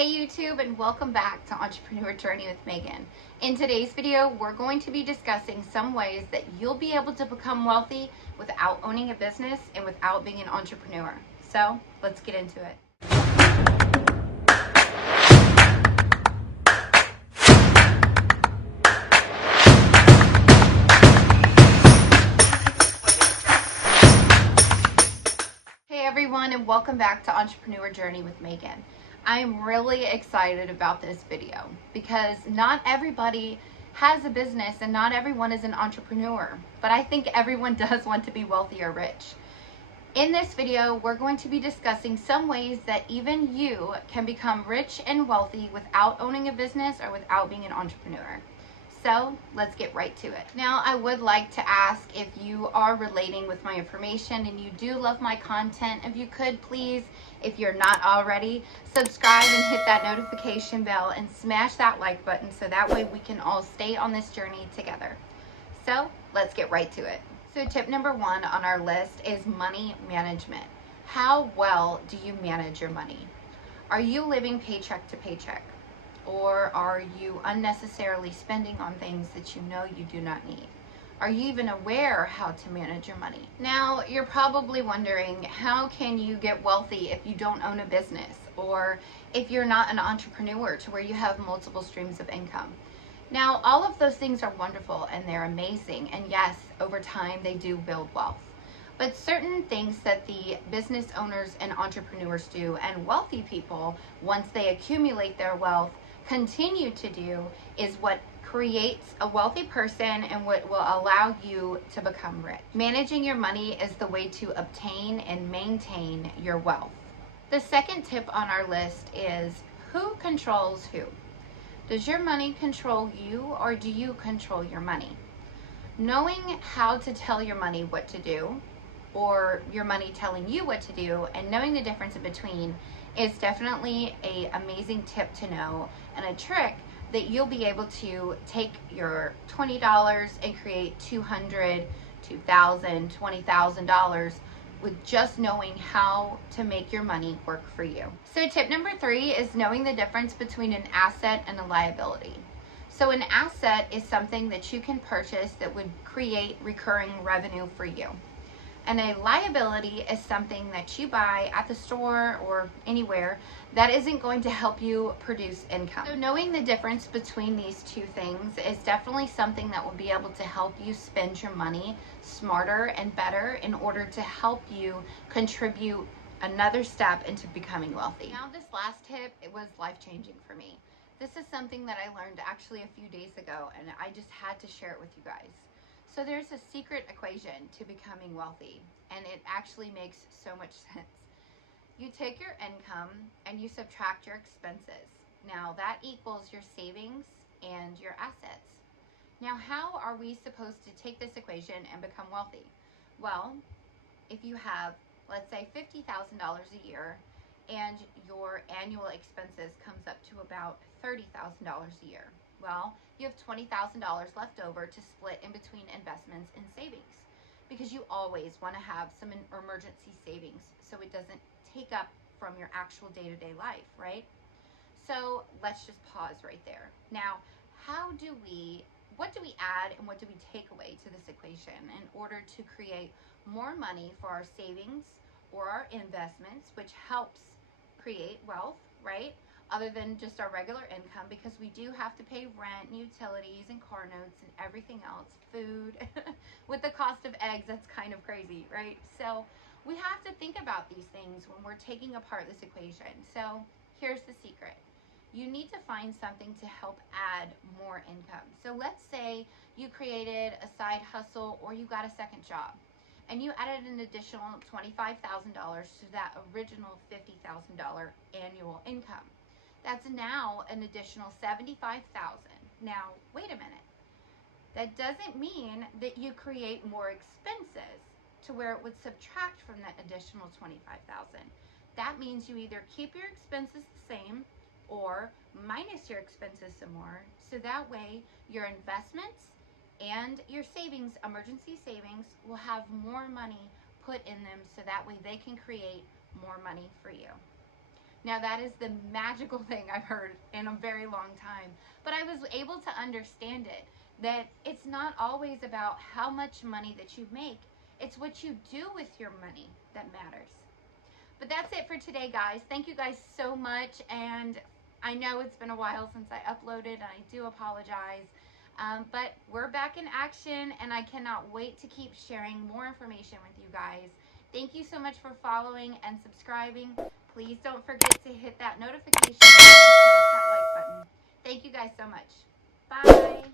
Hey YouTube, and welcome back to Entrepreneur Journey with Megan. In today's video, we're going to be discussing some ways that you'll be able to become wealthy without owning a business and without being an entrepreneur. So let's get into it. Hey everyone, and welcome back to Entrepreneur Journey with Megan. I'm really excited about this video because not everybody has a business and not everyone is an entrepreneur, but I think everyone does want to be wealthy or rich. In this video, we're going to be discussing some ways that even you can become rich and wealthy without owning a business or without being an entrepreneur. So let's get right to it. Now, I would like to ask if you are relating with my information and you do love my content, if you could please, if you're not already, subscribe and hit that notification bell and smash that like button so that way we can all stay on this journey together. So let's get right to it. So tip number one on our list is money management. How well do you manage your money? Are you living paycheck to paycheck? Or are you unnecessarily spending on things that you know you do not need? Are you even aware how to manage your money? Now, you're probably wondering, how can you get wealthy if you don't own a business or if you're not an entrepreneur to where you have multiple streams of income? Now, all of those things are wonderful and they're amazing. And yes, over time, they do build wealth. But certain things that the business owners and entrepreneurs do, and wealthy people, once they accumulate their wealth, continue to do, is what creates a wealthy person and what will allow you to become rich. Managing your money is the way to obtain and maintain your wealth. The second tip on our list is who controls who? Does your money control you, or do you control your money? Knowing how to tell your money what to do, or your money telling you what to do, and knowing the difference in between is definitely an amazing tip to know and a trick that you'll be able to take your $20 and create $200, $2,000, $20,000 with just knowing how to make your money work for you. So tip number three is knowing the difference between an asset and a liability. So an asset is something that you can purchase that would create recurring revenue for you. And a liability is something that you buy at the store or anywhere that isn't going to help you produce income. So knowing the difference between these two things is definitely something that will be able to help you spend your money smarter and better in order to help you contribute another step into becoming wealthy. Now, this last tip, it was life-changing for me. This is something that I learned actually a few days ago, and I just had to share it with you guys. So there's a secret equation to becoming wealthy, and it actually makes so much sense. You take your income and you subtract your expenses. Now that equals your savings and your assets. Now, how are we supposed to take this equation and become wealthy? Well, if you have, let's say, $50,000 a year and your annual expenses comes up to about $30,000 a year, well, you have $20,000 left over to split in between investments and savings, because you always want to have some emergency savings so it doesn't take up from your actual day-to-day life, right? So let's just pause right there. Now, what do we add and what do we take away to this equation in order to create more money for our savings or our investments, which helps create wealth, right? Other than just our regular income, because we do have to pay rent and utilities and car notes and everything else, food. With the cost of eggs, that's kind of crazy, right? So we have to think about these things when we're taking apart this equation. So here's the secret. You need to find something to help add more income. So let's say you created a side hustle or you got a second job, and you added an additional $25,000 to that original $50,000 annual income. That's now an additional $75,000. Now, wait a minute. That doesn't mean that you create more expenses to where it would subtract from that additional $25,000. That means you either keep your expenses the same or minus your expenses some more, so that way your investments and your savings, emergency savings, will have more money put in them, so that way they can create more money for you. Now that is the magical thing I've heard in a very long time. But I was able to understand it, that it's not always about how much money that you make. It's what you do with your money that matters. But that's it for today, guys. Thank you guys so much. And I know it's been a while since I uploaded, and I do apologize. But we're back in action, and I cannot wait to keep sharing more information with you guys. Thank you so much for following and subscribing. Please don't forget to hit that notification button and smash that like button. Thank you guys so much. Bye.